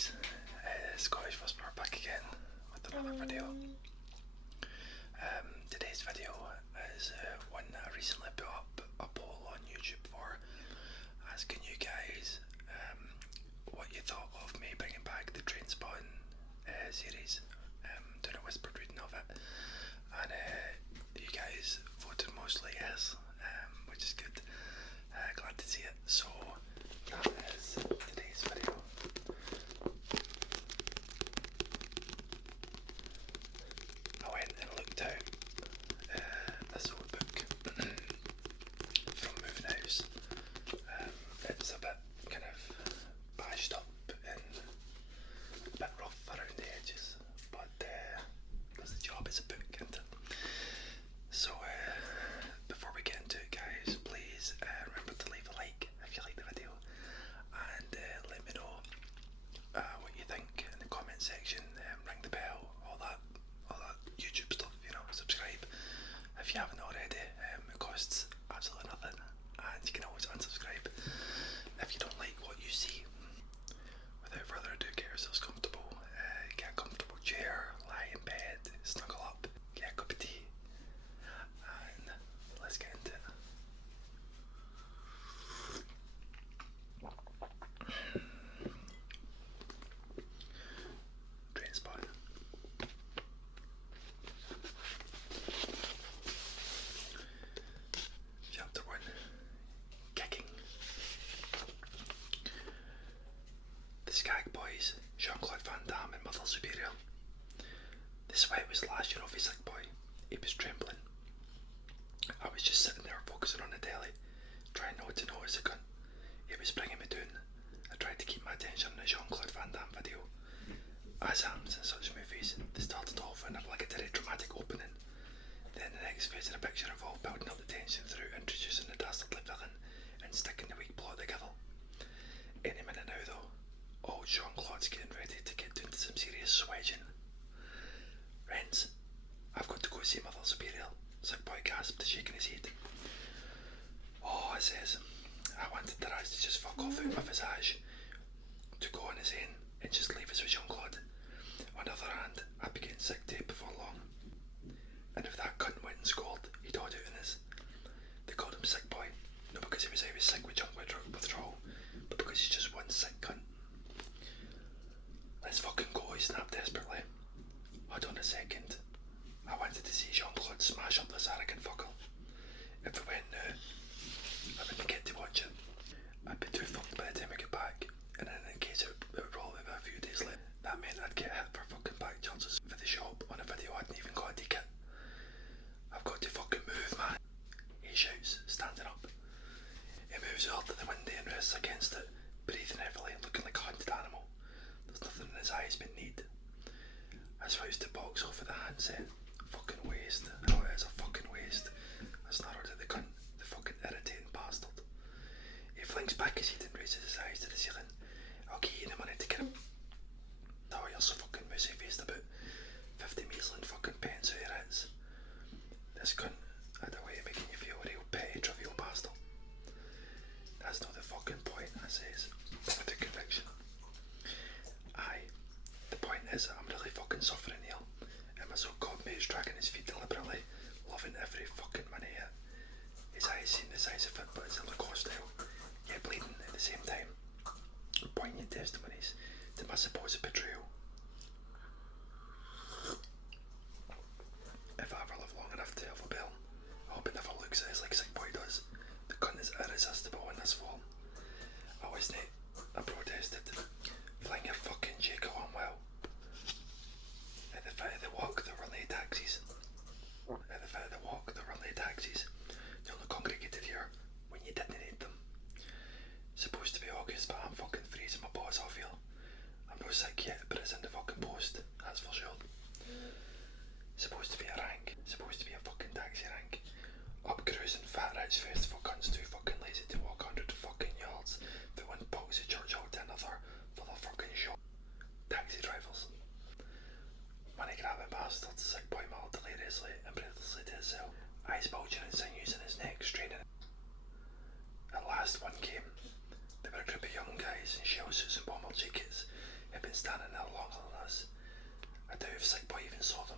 guys, Scottish Whisper back again with another video. Today's video is one that I recently put up a poll on YouTube for, asking you guys what you thought of me bringing back the Trainspotting series, doing a whispered reading of it, and you guys voted mostly yes, which is good. Glad to see it. So that is today's video. I went and looked out this old book from Moving House. It's a bit kind of bashed up and a bit rough around the edges, but that's the job, it's a book, isn't it? So before we get into it, guys, please remember to leave a like if you like the video, and let me know what you think in the comment section. Ring the bell, all that YouTube stuff, you know. Subscribe if you haven't already. It costs absolutely nothing, and you can always unsubscribe if you don't like what you see. Without further ado, get yourselves comfortable. Get a comfortable chair, lie in bed, snuggle up, get a cup of tea, and let's get into it. Trainspotting. Chapter 1. Kicking. The Skag Boys, Jean-Claude Van Damme and Mother Superior. The sweat was lashing off his sick boy. He was trembling. I was just sitting there focusing on the telly, trying not to notice the cunt. He was bringing me down. I tried to keep my attention on the Jean-Claude Van Damme video. As happens in such movies, they started off in a obligatory dramatic opening. Then the next phase of the picture involved building up the tension through introducing the dastardly villain and sticking the weak plot together. Any minute now though, old Jean-Claude's getting ready to get down to some serious swedging. Renz, I've got to go see Mother Superior, sick boy gasped, shaking his head. Oh, it says, I wanted the Raz to just fuck off out my visage, to go on his own and just leave us with Jean-Claude. On the other hand, I'd be getting sick too before long. And if that cunt went and scored, he'd hold out in us. They called him sick boy, not because he was always sick with junk withdrawal, but because he's just one sick cunt. Let's fucking go, he snapped desperately. Hold on a second. I wanted to see Jean-Claude smash up this arrogant fucker. If we went now, I wouldn't get to watch it. I'd be too fucked by the time I get back, and then in case it would roll over a few days later, that meant I'd get hit for fucking back chances for the shop on a video I hadn't even got a ticket. I've got to fucking move, man, he shouts, standing up. He moves out to the window and rests against it, breathing heavily and looking like a hunted animal. There's nothing in his eyes but need. I swiped the box off of the handset. Fucking waste. Oh, it is a fucking waste. I snarled at the cunt, the fucking irritating bastard. He flings back his head and raises his eyes to the ceiling. I'll give you the money to get him. Oh, you're so fucking mousy faced about 50 measly fucking pence out your hits. This cunt had a way of making you feel a real petty, trivial bastard. That's not the fucking point, I says, with a conviction. Aye, the point is that I'm really fucking suffering here, and my so-called mate's dragging his feet deliberately, loving every fucking minute of it. His eyes seem the size of it, but it's in the hostile, yet bleeding at the same time. Poignant testimonies to my supposed betrayal. If I ever live long enough to have a bell, I hope it never looks at us like sick boy does. The cunt is irresistible in this form. I wasn't it, I protested. Fling your fucking Jacob on well. At the foot of the walk there were lay taxis. At the foot of the walk there were lay taxis. They only congregated here when you didn't need them. Supposed to be August, but I'm fucking freezing my balls off here. I'm no sick yet, but it's in the fucking post, that's for sure. Supposed to be a rank, supposed to be a fucking taxi rank. Up cruising fat rich festival cunts too fucking lazy to walk 100 fucking yards from one boxy church hall to another for their fucking shop. Taxi drivers. Money grabbing bastards, sick boy muttered deliriously and breathlessly to himself, eyes bulging and sinews in his neck straining. At last one came. They were a group of young guys in shell suits and bomber jackets, had been standing there longer than us. I doubt if Sick Boy even saw them.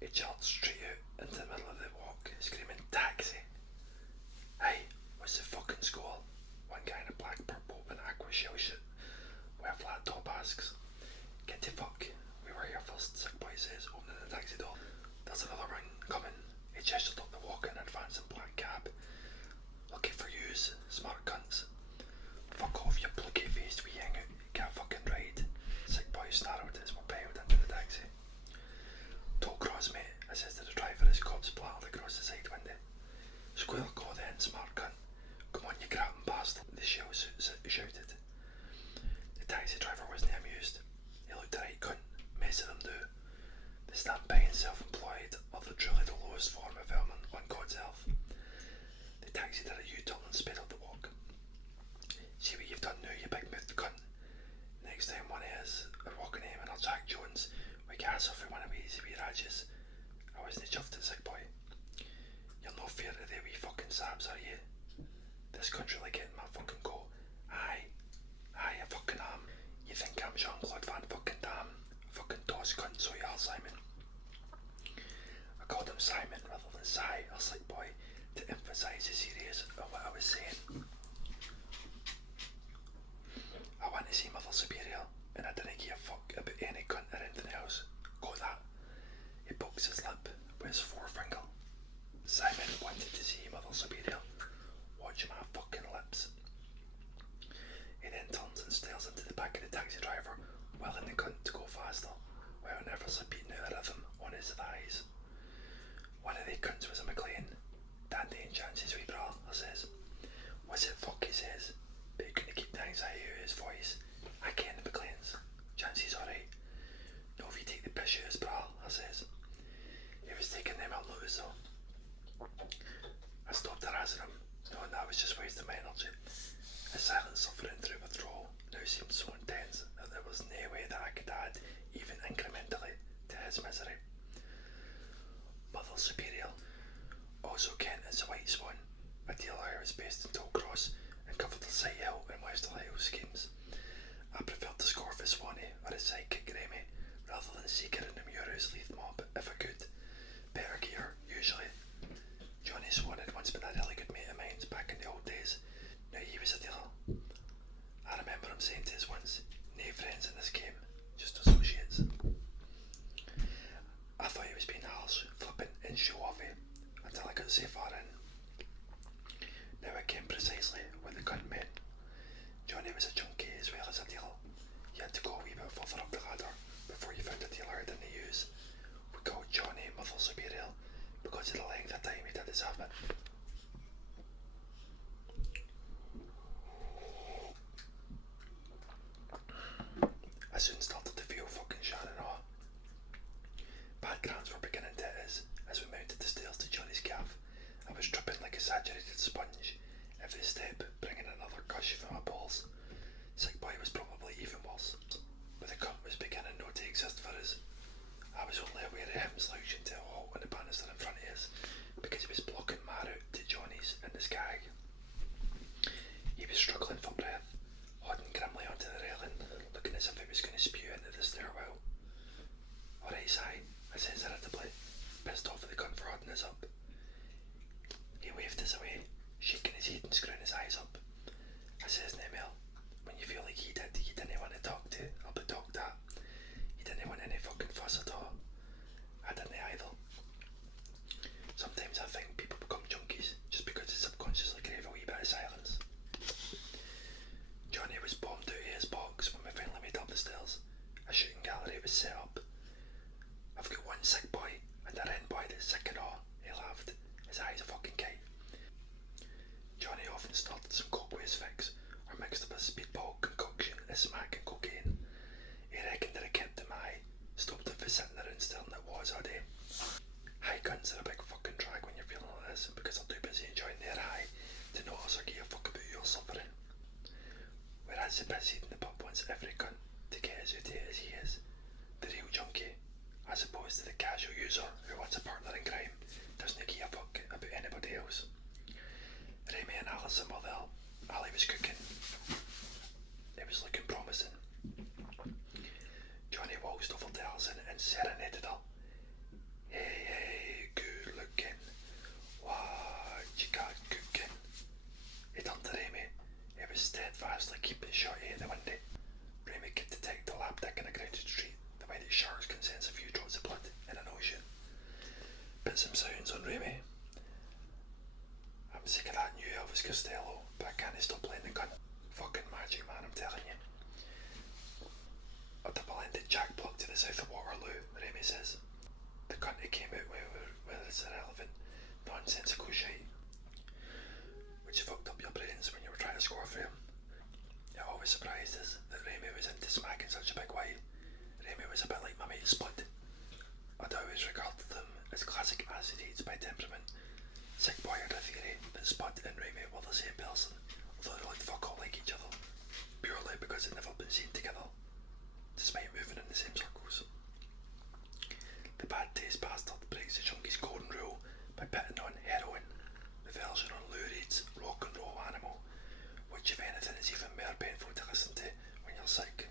He charged straight out into the middle of the walk, screaming, "Taxi!" "Hey, what's the fucking score?" One guy in a black, purple and aqua shell shirt with a flat top asks. "Get the fuck. We were here first," Sick Boy says, opening the taxi door. "There's another one coming." He gestured up the walk in advance in black cab. "Looking for yous, smart cunts." "Fuck off, you plucky faced wee hangout. Get a fucking ride." Sick Boy snarled as we piled into the taxi. "Toll cross, mate," I says to the driver as cops splattered across the side window. "Square go then, smart cunt. Come on, you grabbing bastard," the shell suit shouted. The taxi driver wasn't amused. He looked a right cunt, most of them do. The standby and self-employed are truly the lowest form of vermin on God's earth. The taxi did a U-turn and sped up the walk. "See what you've done now, you big-mouthed cunt. Next time one of us are walking home in our Jack Jones, we gas off with one of these wee rages." I wasn't chuffed at Sick Boy. "You're no fair to the wee fucking saps, are you? This country like getting my fucking coat." Aye, I fucking am. You think I'm Jean-Claude Van fucking Damme? Fucking toss cunt, so you are, Simon. I called him Simon rather than Si or Sick Boy to emphasise the seriousness of what I was saying. "I want to see Mother Superior, and I didn't give a fuck about any cunt or anything else. Got that?" He pokes his lip with his forefinger. Simon wanted to see Mother Superior. Watch my fucking lips. He then turns and stares into the back of the taxi driver, willing the cunt to go faster, while nervously beating out a rhythm on his thighs. One of the cunts was a McLean. "Dandy and chances, wee bra," I says. "What's it fuck?" he says, but he couldn't keep the anxiety out of his voice. "I ken the McLeans. Chances alright." "No, if you take the piss out of his bra," I says. He was taking them out notice though. I stopped harassing him, knowing that I was just wasting my energy. His silent suffering through withdrawal now seemed so intense that there was no way that I could add even incrementally to his misery. Mother Superior, also Kent as the White Swan, a dealer who was based in Tollcross and covered the Site Hill and Western Hills schemes. I preferred to score for Swanee or his sidekick Grammy rather than Seeker in the Muir's Leith mob if I could. Better gear, usually. Johnny Swan had once been a really good mate of mine back in the old days. Now he was a dealer. I remember him saying to us once, "No friends in this game, just associates." I thought he was being harsh, flippant and show-offy until I got so far in. Now I came precisely what the cunt meant. Johnny was a junkie as well as a dealer. You had to go a wee bit further up the ladder before you found a dealer who didn't use. We called Johnny Mother Superior because of the length of time he did his habit. I soon started to feel fucking Sharon awe. Bad cramps were beginning to hit us as we mounted the stairs to Johnny's gaff. I was dripping like a saturated sponge, every step bringing another gush from my balls. Sick Boy was probably even worse, but the cunt was beginning not to exist for us. I was only aware of him slouching to a halt on the banister in front of us because he was blocking my route to Johnny's in the Skag. He was struggling for breath, holding grimly onto the railing, looking as if he was going to spew into the stairwell. "Alright, Si," I says irritably, pissed off at the cunt for holding us up. He waved us away, shaking his head and screwing his eyes up. I says no more. When you feel like he did, you didn't want to talk to or be talked at. You didn't want any fucking fuss at all. I didn't either. Sometimes I think people become junkies just because they subconsciously crave a wee bit of silence. Johnny was bombed out of his box when we finally made up the stairs. A shooting gallery was set up. "I've got one Sick Boy and a Ren boy that's sick and all," he laughed, his eyes a fucking kite. Johnny often started some coke with his fix, or mixed up a speedball concoction of smack and cocaine. He reckoned that it kept him high, stopped him for sitting around staring at walls all day. High cunts are a big fucking drag when you're feeling like this because they're too busy enjoying their high to notice or give a fuck about your suffering. Whereas the busied in the pub wants every cunt to get as out as he is, the real junkie, as opposed to the casual user who wants a partner in crime, doesn't give a fuck about anybody else. Remy and Alison were there. Ali was cooking. It was looking promising. surprised us that Remy was into smacking such a big white. Remy was a bit like my mate Spud. I'd always regarded them as classic acid eats by temperament. Sick Boy had a theory that Spud and Remy were the same person, although they looked fuck all like each other, purely because they'd never been seen together, despite moving in the same circles. The bad taste bastard breaks the Chunky's golden rule by putting on heroin, the version on Lou Reed's rock and roll Animal, which if anything is even more painful to listen to when you're sick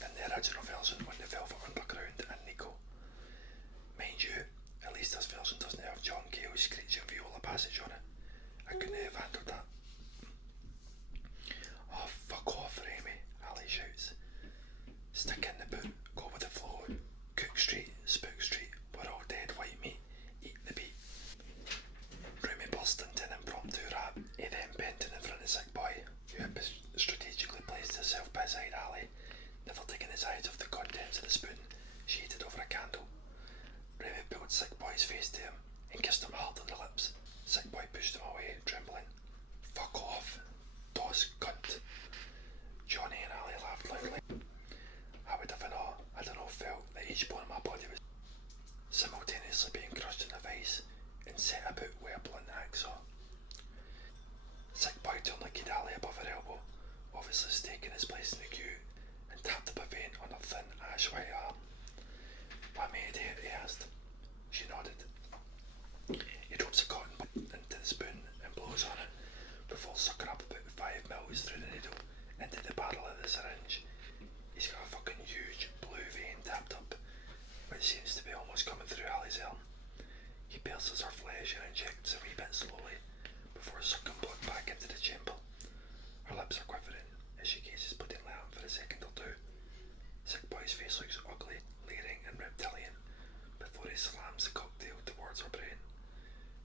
than the original version on the Velvet Underground and Nico. Mind you, at least this version doesn't have John Cale's screeching viola passage on it. I couldn't have handled that. Oh, fuck off, Remy, Ali shouts. Stick in the boot, go with the flow. Cook Street, Spook Street, we're all dead white meat, eat the beat. Remy burst into an impromptu rap, he then bent in front of Sick Boy, who had strategically placed himself beside Ali, never taking his eyes off the contents of the spoon, shaded over a candle. Remy pulled Sick Boy's face to him and kissed him hard on the lips. Sick Boy pushed him away, trembling. Fuck off, Doss cunt. Johnny and Ali laughed loudly. I would have I don't know, felt that each bone in my body was simultaneously being crushed in a vice and set about with a blunt hacksaw. Sick Boy turned like he'd Ali above her elbow, obviously staking his place in the queue, and tapped up a vein on her thin ash-white arm. "Want me to do it?" he asked. She nodded. He drops a cotton bud into the spoon and blows on it before sucking up about 5 mils through the needle into the barrel of the syringe. He's got a fucking huge blue vein tapped up, which seems to be almost coming through Ali's arm. He pierces her flesh and injects a wee bit slowly before sucking blood back into the chamber. Her lips are quivering as she gazes bleedingly at him for a second or two. Sick Boy's face looks ugly, leering and reptilian before he slams the cocktail towards her brain.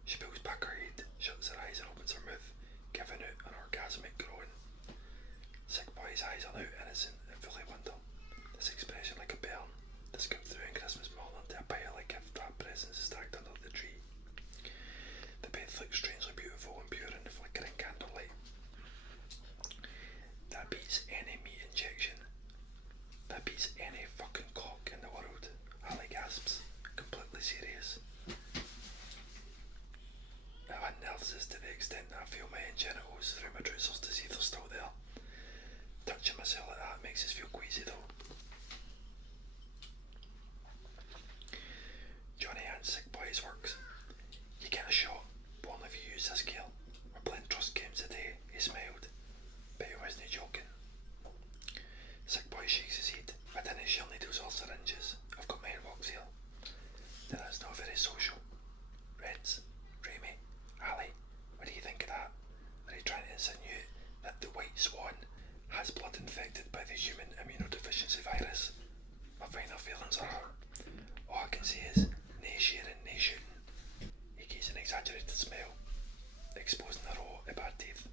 She pulls back her head, shuts her eyes and opens her mouth, giving out an orgasmic groan. Sick Boy's eyes are now innocent and full of wonder. This expression like a burn that's come through in Christmas morning to a pile of gift-wrapped presents stacked under the tree. The bed looks strangely beautiful and pure in the flickering candlelight. That beats any meat injection. That beats any fucking cock in the world, Ali gasps, completely serious. It unnerves us to the extent that I feel my genitals through my trousers to see if they're still there. Touching myself like that makes us feel queasy though. Johnny and Sick Boy's works. You get a shot, but only if you use this gear. We're playing trust games today, he smiled. But he wasn't joking. Sick Boy shakes his head. I didn't share needles or syringes. I've got my inbox here. Now that's not very social. Reds, Remy, Ali, what do you think of that? Are you trying to insinuate that the White Swan has blood infected by the human immunodeficiency virus? My final feelings are hurt. All I can say is, nae sharing, nae shooting. He gets an exaggerated smile, exposing a row of bad teeth.